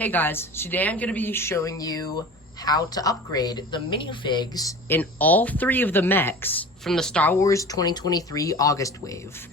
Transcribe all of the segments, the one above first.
Hey guys, today I'm going to be showing you how to upgrade the minifigs in all three of the mechs from the Star Wars 2023 August wave.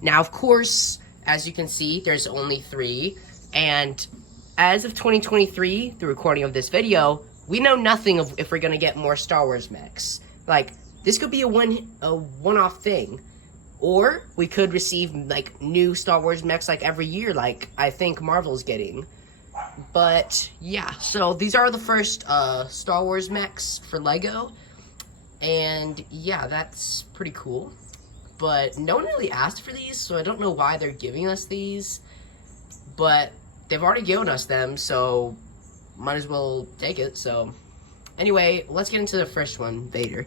Now, of course, as you can see, there's only three, and as of 2023, the recording of this video, we know nothing of if we're going to get more Star Wars mechs. Like, this could be a one-off thing. Or we could receive, like, new Star Wars mechs, like, every year, like I think Marvel's getting. But, yeah, so these are the first Star Wars mechs for Lego. And, yeah, that's pretty cool. But no one really asked for these, so I don't know why they're giving us these. But they've already given us them, so might as well take it. So, anyway, let's get into the first one, Vader.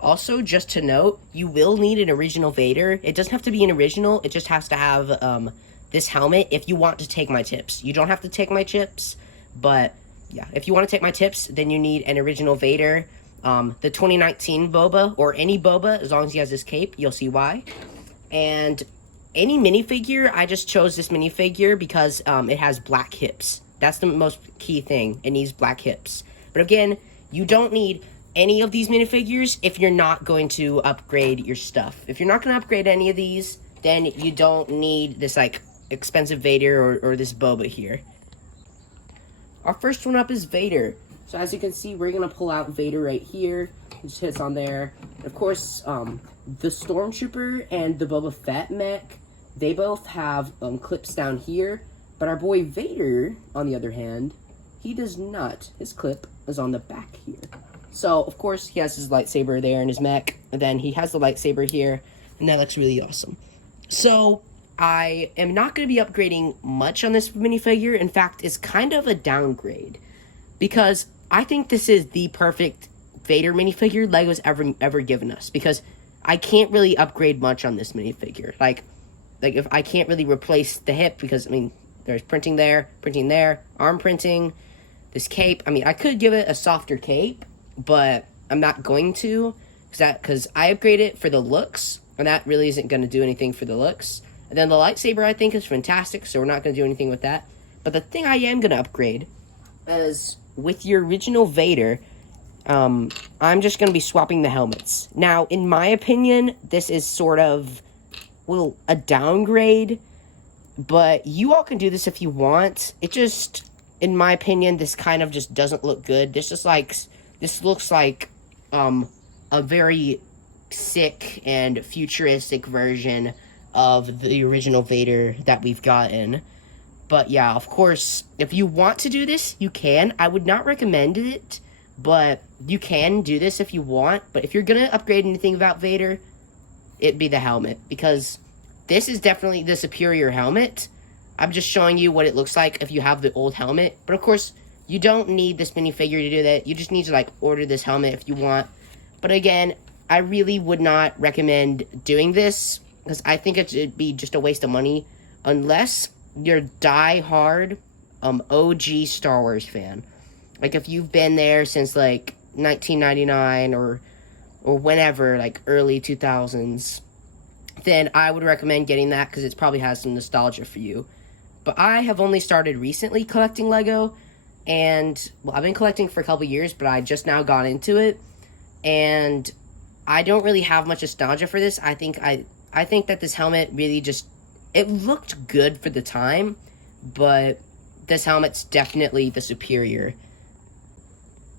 Also, just to note, you will need an original Vader. It doesn't have to be an original, it just has to have this helmet if you want to take my tips. You don't have to take my tips, but yeah, if you want to take my tips, then you need an original Vader. The 2019 Boba, or any Boba, as long as he has this cape, you'll see why. And any minifigure, I just chose this minifigure because it has black hips. That's the most key thing, it needs black hips. But again, you don't need any of these minifigures if you're not going to upgrade your stuff. If you're not going to upgrade any of these, then you don't need this, like, expensive Vader or this Boba here. Our first one up is Vader. So as you can see, we're going to pull out Vader right here. It just hits on there. Of course, the Stormtrooper and the Boba Fett mech, they both have clips down here. But our boy Vader, on the other hand, he does not. His clip is on the back here. So, of course, he has his lightsaber there in his mech, and then he has the lightsaber here, and that looks really awesome. So, I am not going to be upgrading much on this minifigure. In fact, it's kind of a downgrade, because I think this is the perfect Vader minifigure Lego's ever given us, because I can't really upgrade much on this minifigure. Like if I can't really replace the hip, because, I mean, there's printing there, arm printing, this cape. I mean, I could give it a softer cape, but I'm not going to, because I upgrade it for the looks, and that really isn't going to do anything for the looks. And then the lightsaber, I think, is fantastic, so we're not going to do anything with that. But the thing I am going to upgrade is, with your original Vader, I'm just going to be swapping the helmets. Now, in my opinion, this is sort of, well, a downgrade, but you all can do this if you want. It just, in my opinion, this kind of just doesn't look good. This looks like a very sick and futuristic version of the original Vader that we've gotten. But yeah, of course, if you want to do this, you can. I would not recommend it, but you can do this if you want. But if you're going to upgrade anything about Vader, it'd be the helmet, because this is definitely the superior helmet. I'm just showing you what it looks like if you have the old helmet. But of course, you don't need this minifigure to do that. You just need to, like, order this helmet if you want. But again, I really would not recommend doing this, because I think it'd be just a waste of money, unless you're die-hard OG Star Wars fan. Like, if you've been there since, like, 1999 or whenever, like, early 2000s, then I would recommend getting that, because it probably has some nostalgia for you. But I have only started recently collecting Lego, and, well, I've been collecting for a couple years, but I just now got into it, and I don't really have much nostalgia for this. I think that this helmet really just, it looked good for the time, but this helmet's definitely the superior.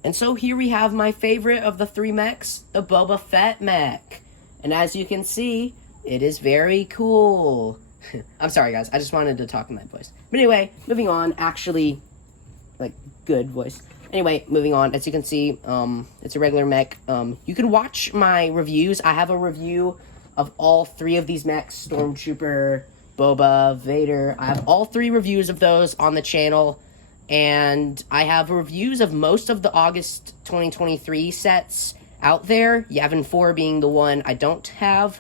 And so here we have my favorite of the three mechs, the Boba Fett mech. And as you can see, it is very cool. I'm sorry, guys, I just wanted to talk in that voice. But anyway, moving on, actually, like, good voice. Anyway, moving on, as you can see, it's a regular mech. You can watch my reviews. I have a review of all three of these mechs, Stormtrooper, Boba, Vader. I have all three reviews of those on the channel, and I have reviews of most of the August 2023 sets out there, Yavin 4 being the one I don't have,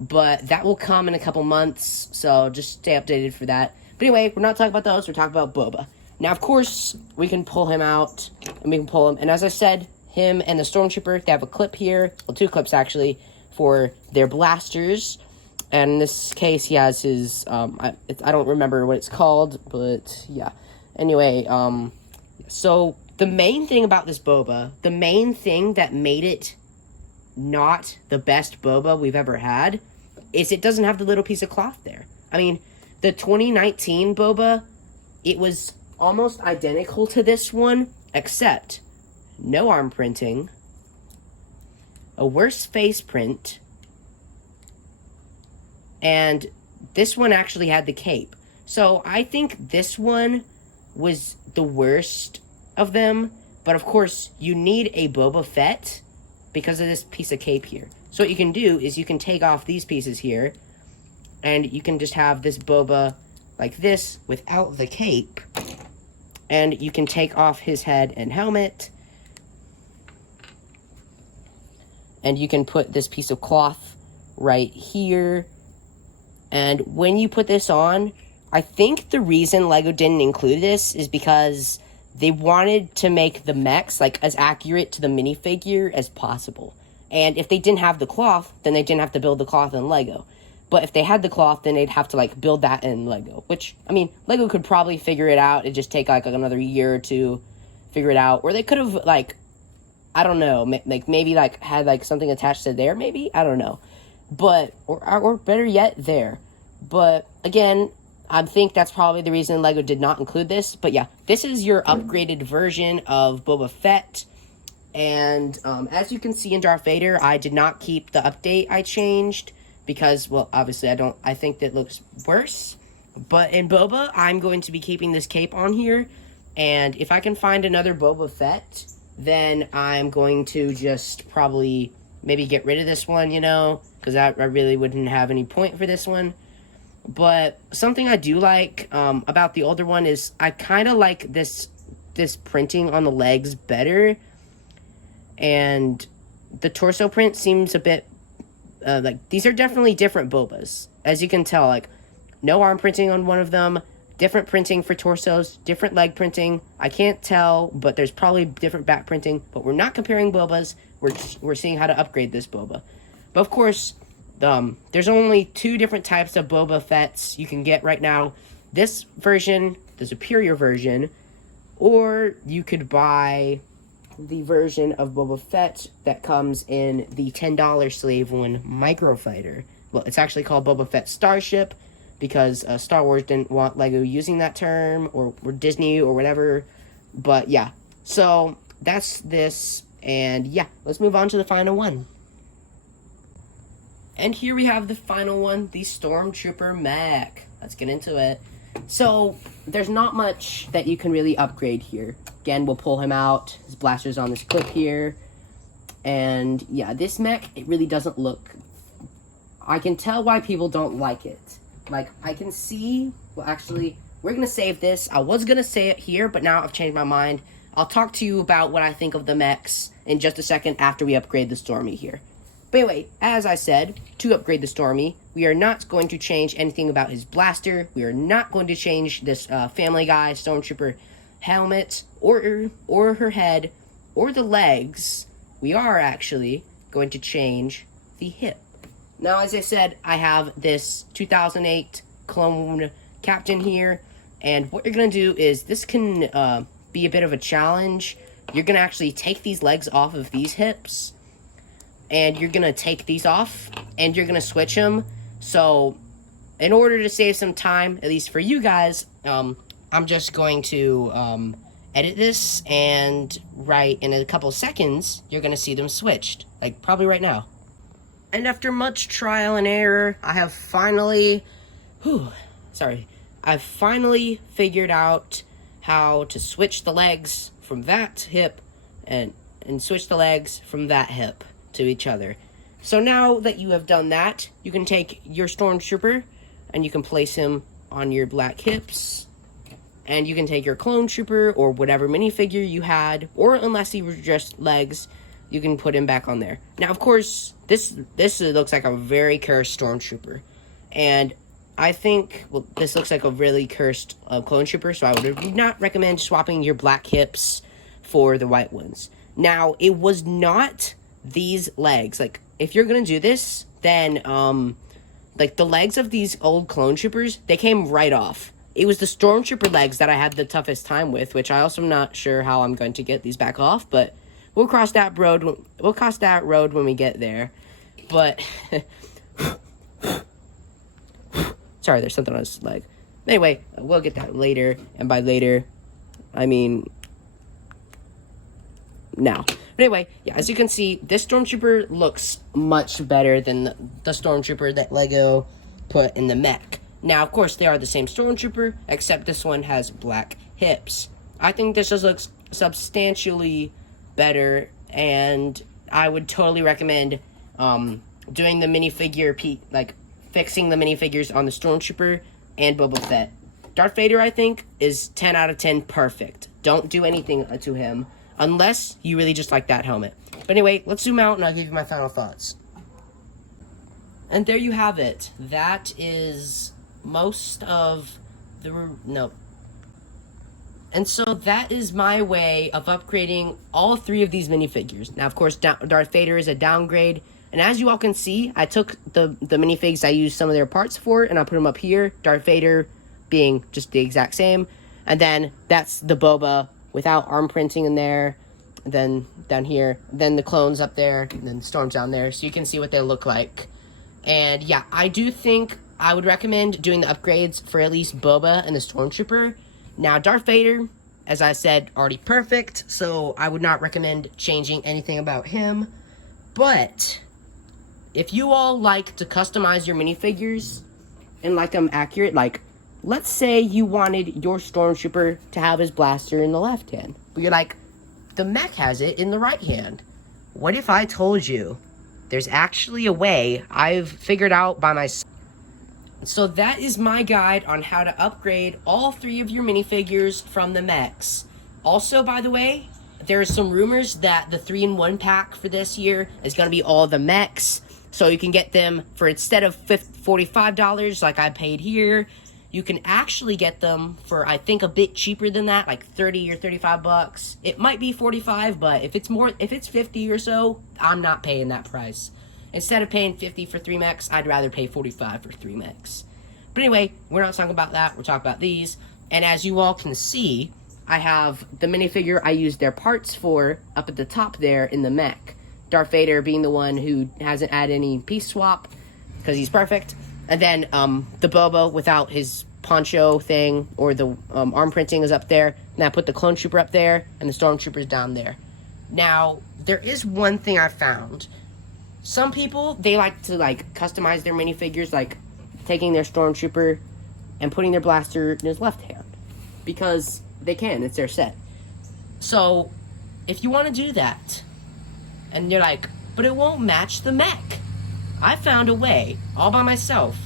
but that will come in a couple months, so just stay updated for that. But anyway, we're not talking about those, we're talking about Boba. Now, of course, we can pull him out, and we can pull him, and as I said, him and the Stormtrooper, they have a clip here, well, two clips actually, for their blasters, and in this case, he has his, I don't remember what it's called, but yeah. Anyway, so the main thing about this boba, the main thing that made it not the best boba we've ever had, is it doesn't have the little piece of cloth there. I mean, the 2019 boba, it was almost identical to this one, except no arm printing, a worse face print, and this one actually had the cape. So I think this one was the worst of them, but of course you need a Boba Fett because of this piece of cape here. So what you can do is you can take off these pieces here, and you can just have this Boba like this without the cape, and you can take off his head and helmet, and you can put this piece of cloth right here. And when you put this on, I think the reason Lego didn't include this is because they wanted to make the mechs like as accurate to the minifigure as possible. And if they didn't have the cloth, then they didn't have to build the cloth in Lego. But if they had the cloth, then they'd have to like build that in Lego. Which, I mean, Lego could probably figure it out. It'd just take like another year or two figure it out. Or they could have like, I don't know, like maybe like had like something attached to there, maybe? I don't know. But, or better yet, there. But again, I think that's probably the reason Lego did not include this. But yeah, this is your upgraded version of Boba Fett. And as you can see in Darth Vader, I did not keep the update I changed. Because, well, obviously I think that looks worse. But in Boba, I'm going to be keeping this cape on here. And if I can find another Boba Fett, then I'm going to just probably maybe get rid of this one, you know. Because I really wouldn't have any point for this one. But something I do like about the older one is I kind of like this printing on the legs better. And the torso print seems a bit, like, these are definitely different Bobas. As you can tell, like, no arm printing on one of them, different printing for torsos, different leg printing. I can't tell, but there's probably different back printing. But we're not comparing Bobas. We're seeing how to upgrade this Boba. But of course, there's only 2 different types of Boba Fetts you can get right now. This version, the superior version, or you could buy the version of Boba Fett that comes in the $10 Slave One Microfighter. Well, it's actually called Boba Fett Starship because Star Wars didn't want Lego using that term, or Disney, or whatever. But yeah, so that's this, and yeah, let's move on to the final one. And here we have the final one, the Stormtrooper Mech. Let's get into it. So, there's not much that you can really upgrade here. Again, we'll pull him out. His blaster's on this clip here. And, yeah, this mech, it really doesn't look... I can tell why people don't like it. Like, I can see... Well, actually, we're going to save this. I was going to say it here, but now I've changed my mind. I'll talk to you about what I think of the mechs in just a second after we upgrade the Stormy here. But anyway, as I said, to upgrade the Stormy, we are not going to change anything about his blaster. We are not going to change this Family Guy Stormtrooper helmet, or her head, or the legs. We are actually going to change the hip. Now, as I said, I have this 2008 clone captain here, and what you're going to do is, this can be a bit of a challenge. You're going to actually take these legs off of these hips, and you're going to take these off, and you're going to switch them. So, in order to save some time, at least for you guys, I'm just going to edit this, and right in a couple seconds, you're going to see them switched. Like, probably right now. And after much trial and error, I have finally... I've finally figured out how to switch the legs from that hip, and switch the legs from that hip to each other. So now that you have done that, you can take your Stormtrooper and you can place him on your black hips, and you can take your Clone Trooper or whatever minifigure you had, or unless he was just legs, you can put him back on there. Now, of course, this looks like a very cursed Stormtrooper, and I think, well, this looks like a really cursed Clone Trooper, so I would not recommend swapping your black hips for the white ones. Now, it was not these legs. Like, if you're gonna do this, then like the legs of these old Clone Troopers, they came right off. it was the Stormtrooper legs that I had the toughest time with, which I also am not sure how I'm going to get these back off, but we'll cross that road. We'll cross that road when we get there. But sorry, there's something on his leg. Anyway, we'll get that later, and by later, I mean now. But anyway, yeah, as you can see, this Stormtrooper looks much better than the Stormtrooper that Lego put in the mech. Now, of course, they are the same Stormtrooper, except this one has black hips. I think this just looks substantially better, and I would totally recommend doing the minifigure, fixing the minifigures on the Stormtrooper and Boba Fett. Darth Vader, I think, is 10 out of 10 perfect. Don't do anything to him, unless you really just like that helmet. But anyway, let's zoom out and I'll give you my final thoughts. And there you have it. That is most of the... no. And so that is my way of upgrading all three of these minifigures. Now, of course, Darth Vader is a downgrade. And as you all can see, I took the minifigs I used some of their parts for, and I put them up here. Darth Vader being just the exact same. And then that's the Boba without arm printing in there. And then down here, then the clones up there, and then Storm's down there. So you can see what they look like. And yeah, I do think I would recommend doing the upgrades for at least Boba and the Stormtrooper. Now, Darth Vader, as I said, already perfect, so I would not recommend changing anything about him. But if you all like to customize your minifigures and like them accurate, like, let's say you wanted your Stormtrooper to have his blaster in the left hand, but you're like, the mech has it in the right hand. What if I told you there's actually a way I've figured out by myself? So that is my guide on how to upgrade all three of your minifigures from the mechs. Also, by the way, there are some rumors that the 3-in-1 pack for this year is going to be all the mechs. So you can get them for, instead of $45 like I paid here, you can actually get them for, I think, a bit cheaper than that, like 30 or 35 bucks. It might be 45, but if it's 50 or so, I'm not paying that price. Instead of paying 50 for 3 mechs, I'd rather pay 45 for 3 mechs. But anyway, we're not talking about that. We're talking about these. And as you all can see, I have the minifigure I used their parts for up at the top there in the mech. Darth Vader being the one who hasn't had any piece swap because he's perfect. And then the Boba without his poncho thing or the arm printing is up there. And I put the Clone Trooper up there and the Stormtrooper's down there. Now, there is one thing I found. Some people, they like to customize their minifigures, like taking their Stormtrooper and putting their blaster in his left hand. Because they can, it's their set. So, if you want to do that, and you're like, but it won't match the mech. I found a way, all by myself,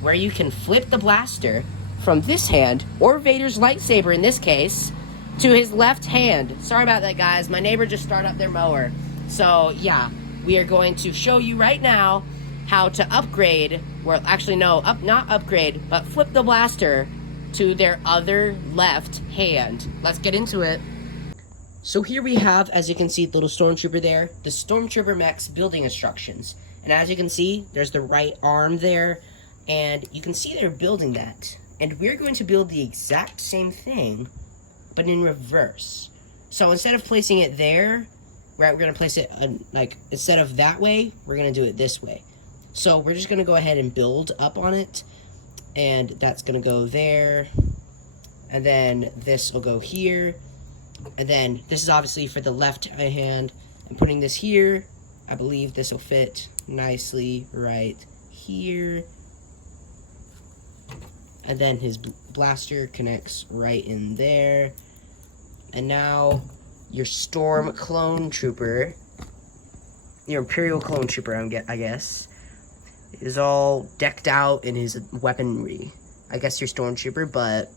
where you can flip the blaster from this hand, or Vader's lightsaber in this case, to his left hand. Sorry about that, guys. My neighbor just started up their mower. So, yeah, we are going to show you right now how to upgrade, well, actually, no, not upgrade, but flip the blaster to their other left hand. Let's get into it. So here we have, as you can see, the little Stormtrooper there, the Stormtrooper Mechs building instructions. And as you can see, there's the right arm there, and you can see they're building that. And we're going to build the exact same thing, but in reverse. So instead of placing it there, right, we're going to place it, instead of that way, we're going to do it this way. So we're just going to go ahead and build up on it, and that's going to go there, and then this will go here. And then this is obviously for the left hand. I'm putting this here. I believe this will fit nicely right here. And then his blaster connects right in there. And now your Storm Clone Trooper, your Imperial Clone Trooper, I guess, is all decked out in his weaponry. I guess your Stormtrooper, but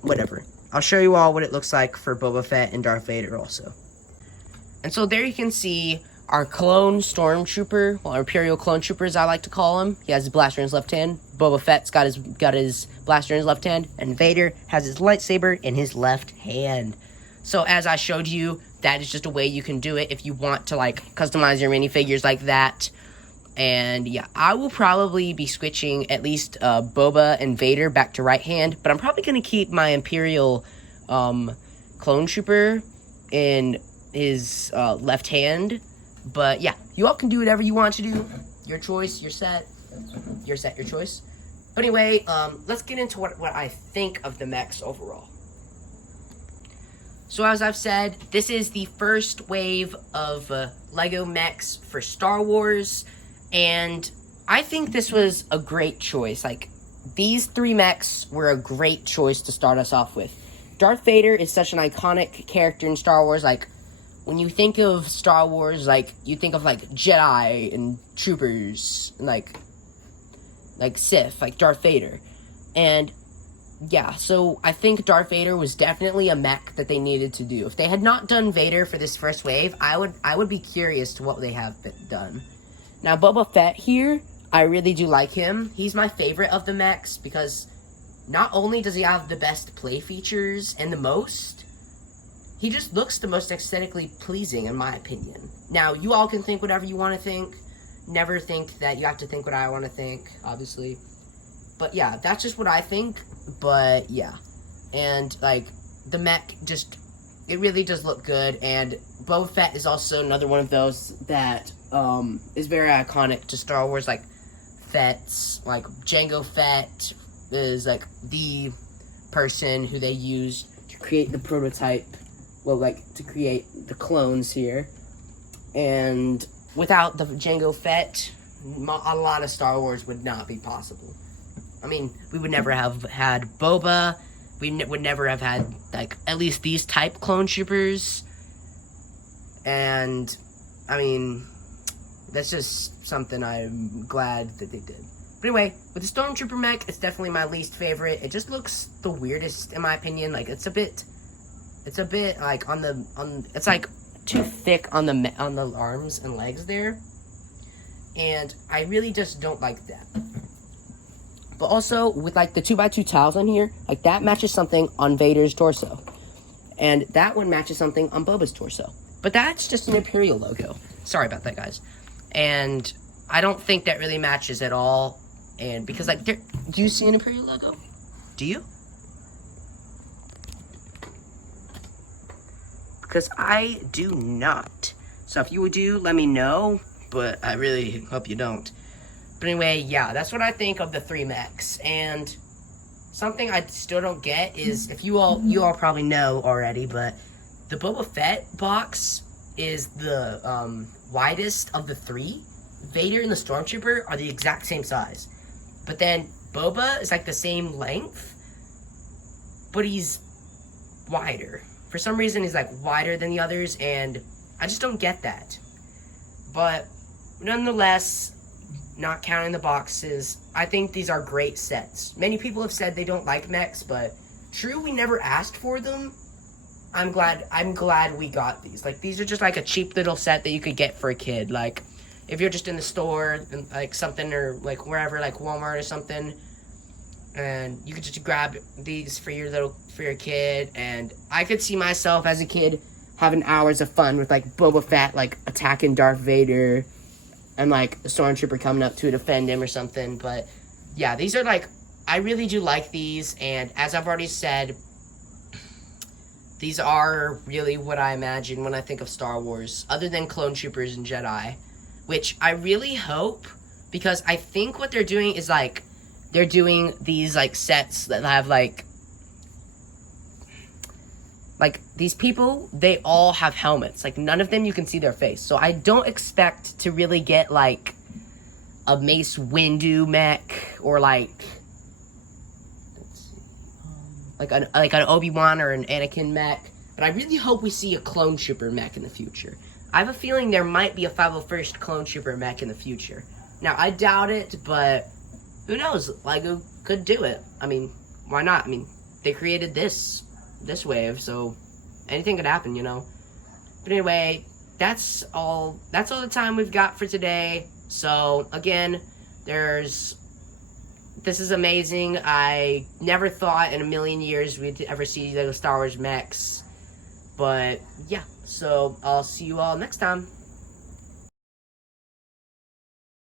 whatever. I'll show you all what it looks like for Boba Fett and Darth Vader also. And so there you can see our clone Stormtrooper, well, Imperial Clone Trooper as I like to call him. He has his blaster in his left hand. Boba Fett's got his blaster in his left hand. And Vader has his lightsaber in his left hand. So as I showed you, that is just a way you can do it if you want to customize your minifigures like that. And yeah, I will probably be switching at least Boba and Vader back to right hand, but I'm probably going to keep my Imperial clone trooper in his left hand. But yeah, you all can do whatever you want to do. Your choice, your set, your choice. But anyway, let's get into what I think of the mechs overall. So as I've said, this is the first wave of Lego mechs for Star Wars. And I think this was a great choice. Like, these 3 mechs were a great choice to start us off with. Darth Vader is such an iconic character in Star Wars. Like, when you think of Star Wars, like, you think of, like, Jedi and troopers, and, like Sith, like Darth Vader. And, yeah, so I think Darth Vader was definitely a mech that they needed to do. If they had not done Vader for this first wave, I would be curious to what they have done. Now, Boba Fett here, I really do like him. He's my favorite of the mechs because not only does he have the best play features and the most, he just looks the most aesthetically pleasing, in my opinion. Now, you all can think whatever you want to think. Never think that you have to think what I want to think, obviously. But yeah, that's just what I think. But yeah. And, like, the mech just, it really does look good. And Boba Fett is also another one of those that is very iconic to Star Wars. Like, Fett's, like, Jango Fett is, like, the person who they used to create the prototype. Well, like, to create the clones here. And without the Jango Fett, a lot of Star Wars would not be possible. I mean, we would never have had Boba. We would never have had, like, at least these type clone troopers. And, I mean, that's just something I'm glad that they did. But anyway, with the Stormtrooper mech, it's definitely my least favorite. It just looks the weirdest, in my opinion. Like, it's a bit, like, it's, like, too thick on the arms and legs there. And I really just don't like that. But also, with, like, the 2x2 tiles on here, like, that matches something on Vader's torso. And that one matches something on Boba's torso. But that's just an Imperial logo. Sorry about that, guys. And I don't think that really matches at all. And because, like, do you see an Imperial logo? Do you? Because I do not. So if you do, let me know. But I really hope you don't. But anyway, yeah, that's what I think of the 3 mechs. And something I still don't get is, if you all probably know already, but the Boba Fett box is the widest of the 3. Vader and the Stormtrooper are the exact same size. But then Boba is like the same length, but he's wider. For some reason, he's like wider than the others, and I just don't get that. But nonetheless, not counting the boxes, I think these are great sets. Many people have said they don't like mechs, but true, we never asked for them. I'm glad we got these. Like, these are just like a cheap little set that you could get for a kid. Like, if you're just in the store, like something, or like wherever, like Walmart or something, and you could just grab these for your kid. And I could see myself as a kid having hours of fun with, like, Boba Fett, like, attacking Darth Vader, and, like, a Stormtrooper coming up to defend him or something. But yeah, these are, like, I really do like these. And as I've already said, these are really what I imagine when I think of Star Wars, other than clone troopers and Jedi, which I really hope, because I think what they're doing is, like, they're doing these, like, sets that have, like, these people, they all have helmets. Like, none of them you can see their face. So I don't expect to really get, like, a Mace Windu mech, or, like, like an Obi-Wan or an Anakin mech. But I really hope we see a Clone Trooper mech in the future. I have a feeling there might be a 501st Clone Trooper mech in the future. Now, I doubt it, but who knows? Lego could do it. I mean, why not? I mean, they created this wave, so anything could happen, you know. But anyway, that's all the time we've got for today. So again, this is amazing. I never thought in a million years we'd ever see Lego Star Wars Mechs. But yeah, so I'll see you all next time.